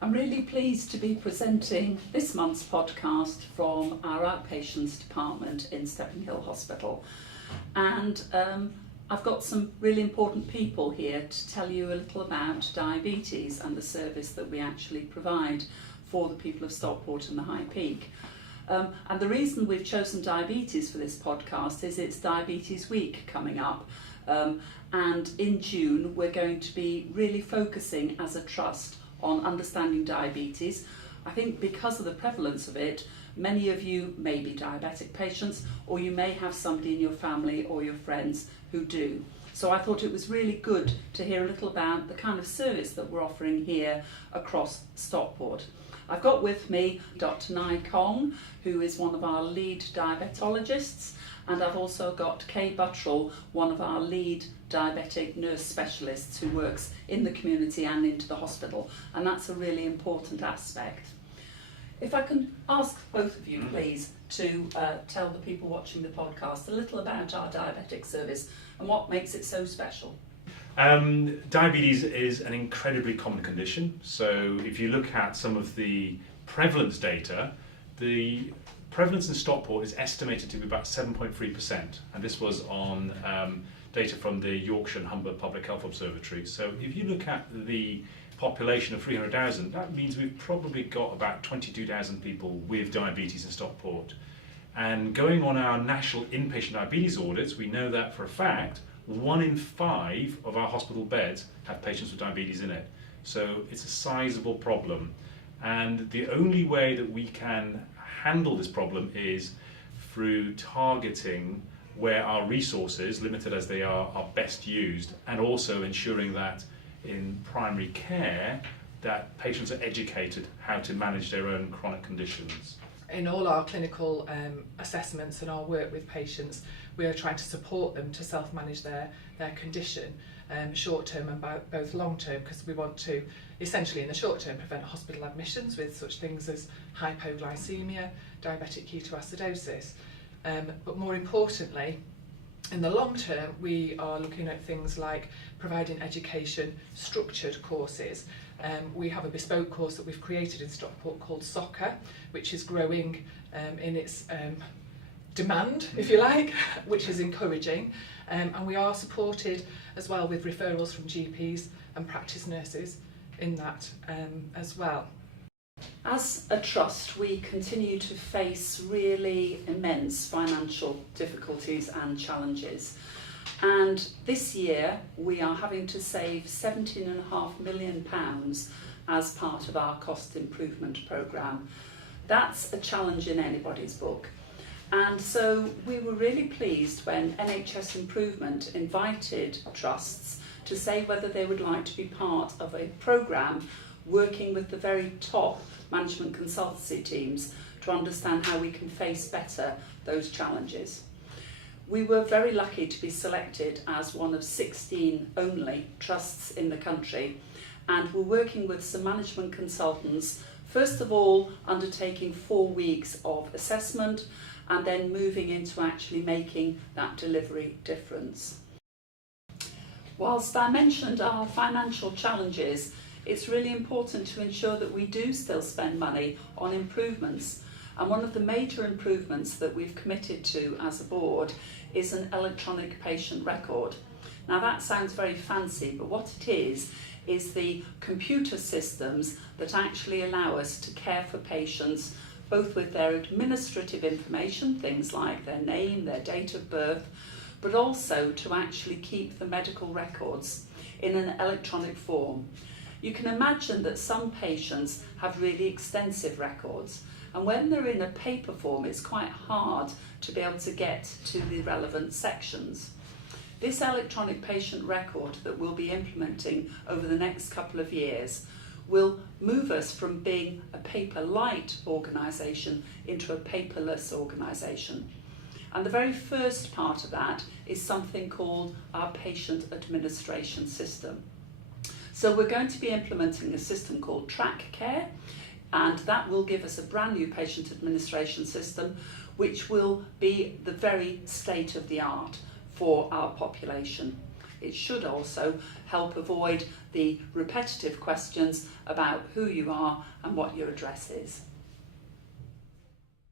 I'm really pleased to be presenting this month's podcast from our outpatients department in Stepping Hill Hospital, and I've got some really important people here to tell you a little about diabetes and the service that we actually provide for the people of Stockport and the High Peak. And the reason we've chosen diabetes for this podcast is it's Diabetes Week coming up, and in June we're going to be really focusing as a trust on understanding diabetes. I think because of the prevalence of it, many of you may be diabetic patients, or you may have somebody in your family or your friends who do. So I thought it was really good to hear a little about the kind of service that we're offering here across Stockport. I've got with me Dr. Nai Kong, who is one of our lead diabetologists, and I've also got Kay Buttrell, one of our lead diabetic nurse specialists who works in the community and into the hospital, and that's a really important aspect. If I can ask both of you, please, to tell the people watching the podcast a little about our diabetic service and what makes it so special. Diabetes is an incredibly common condition. So if you look at some of the prevalence data, the prevalence in Stockport is estimated to be about 7.3%, and this was on data from the Yorkshire and Humber Public Health Observatory. So if you look at the population of 300,000, that means we've probably got about 22,000 people with diabetes in Stockport. And going on our national inpatient diabetes audits, we know that for a fact 1 in 5 of our hospital beds have patients with diabetes in it. So it's a sizable problem. And the only way that we can handle this problem is through targeting where our resources, limited as they are best used, and also ensuring that in primary care that patients are educated how to manage their own chronic conditions. In all our clinical assessments and our work with patients, we are trying to support them to self-manage their condition, short-term and both long-term, because we want to, essentially in the short-term, prevent hospital admissions with such things as hypoglycemia, diabetic ketoacidosis. But more importantly, in the long term, we are looking at things like providing education, structured courses. We have a bespoke course that we've created in Stockport called Soccer, which is growing in its demand, if you like, which is encouraging. And we are supported as well with referrals from GPs and practice nurses in that as well. As a trust, we continue to face really immense financial difficulties and challenges. And this year we are having to save £17.5 million as part of our cost improvement programme. That's a challenge in anybody's book. And so we were really pleased when NHS Improvement invited trusts to say whether they would like to be part of a programme working with the very top management consultancy teams to understand how we can face better those challenges. We were very lucky to be selected as one of 16 only trusts in the country, and we're working with some management consultants, first of all undertaking 4 weeks of assessment and then moving into actually making that delivery difference. Whilst I mentioned our financial challenges, it's really important to ensure that we do still spend money on improvements. And one of the major improvements that we've committed to as a board is an electronic patient record. Now that sounds very fancy, but what it is the computer systems that actually allow us to care for patients both with their administrative information, things like their name, their date of birth, but also to actually keep the medical records in an electronic form. You can imagine that some patients have really extensive records, and when they're in a paper form it's quite hard to be able to get to the relevant sections. This electronic patient record that we'll be implementing over the next couple of years will move us from being a paper-light organisation into a paperless organisation. And the very first part of that is something called our patient administration system. So we're going to be implementing a system called Track Care, and that will give us a brand new patient administration system which will be the very state of the art for our population. it should also help avoid the repetitive questions about who you are and what your address is.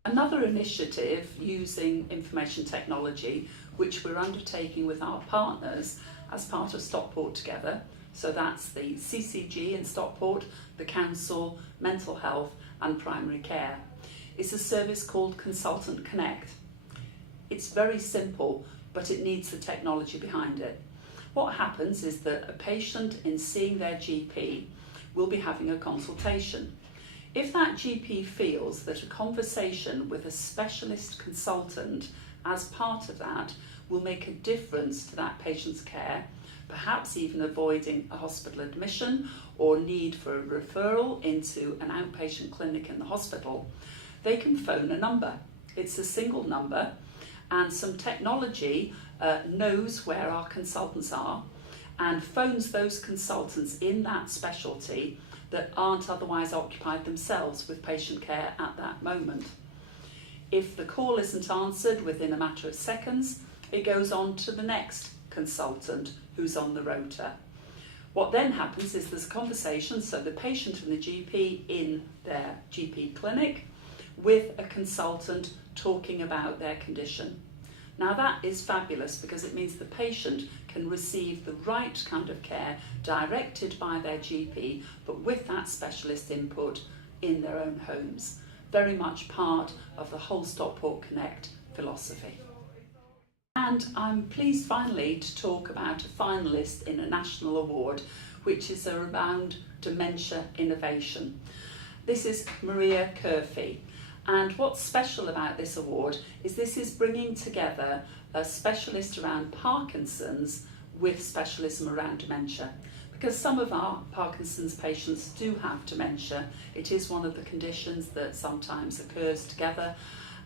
Another initiative using information technology, which we're undertaking with our partners as part of Stockport Together, so that's the CCG in Stockport, the Council, Mental Health and Primary Care, is a service called Consultant Connect. It's very simple, but it needs the technology behind it. What happens is that a patient, in seeing their GP, will be having a consultation. If that GP feels that a conversation with a specialist consultant as part of that will make a difference to that patient's care, perhaps even avoiding a hospital admission or need for a referral into an outpatient clinic in the hospital, they can phone a number. It's a single number, and some technology knows where our consultants are and phones those consultants in that specialty that aren't otherwise occupied themselves with patient care at that moment. If the call isn't answered within a matter of seconds, it goes on to the next consultant who's on the rota. What then happens is there's a conversation, so the patient and the GP in their GP clinic with a consultant talking about their condition. Now that is fabulous because it means the patient can receive the right kind of care directed by their GP, but with that specialist input in their own homes. Very much part of the whole Stockport Connect philosophy. And I'm pleased finally to talk about a finalist in a national award, which is around dementia innovation. This is Maria Curfey. And what's special about this award is this is bringing together a specialist around Parkinson's with specialism around dementia. Because some of our Parkinson's patients do have dementia. It is one of the conditions that sometimes occurs together.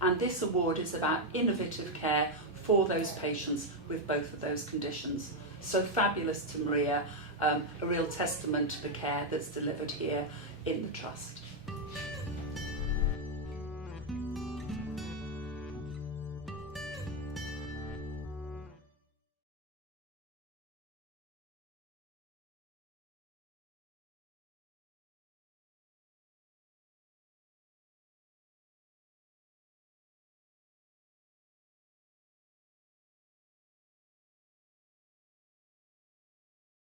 And this award is about innovative care for those patients with both of those conditions. So fabulous to Maria, a real testament to the care that's delivered here in the Trust.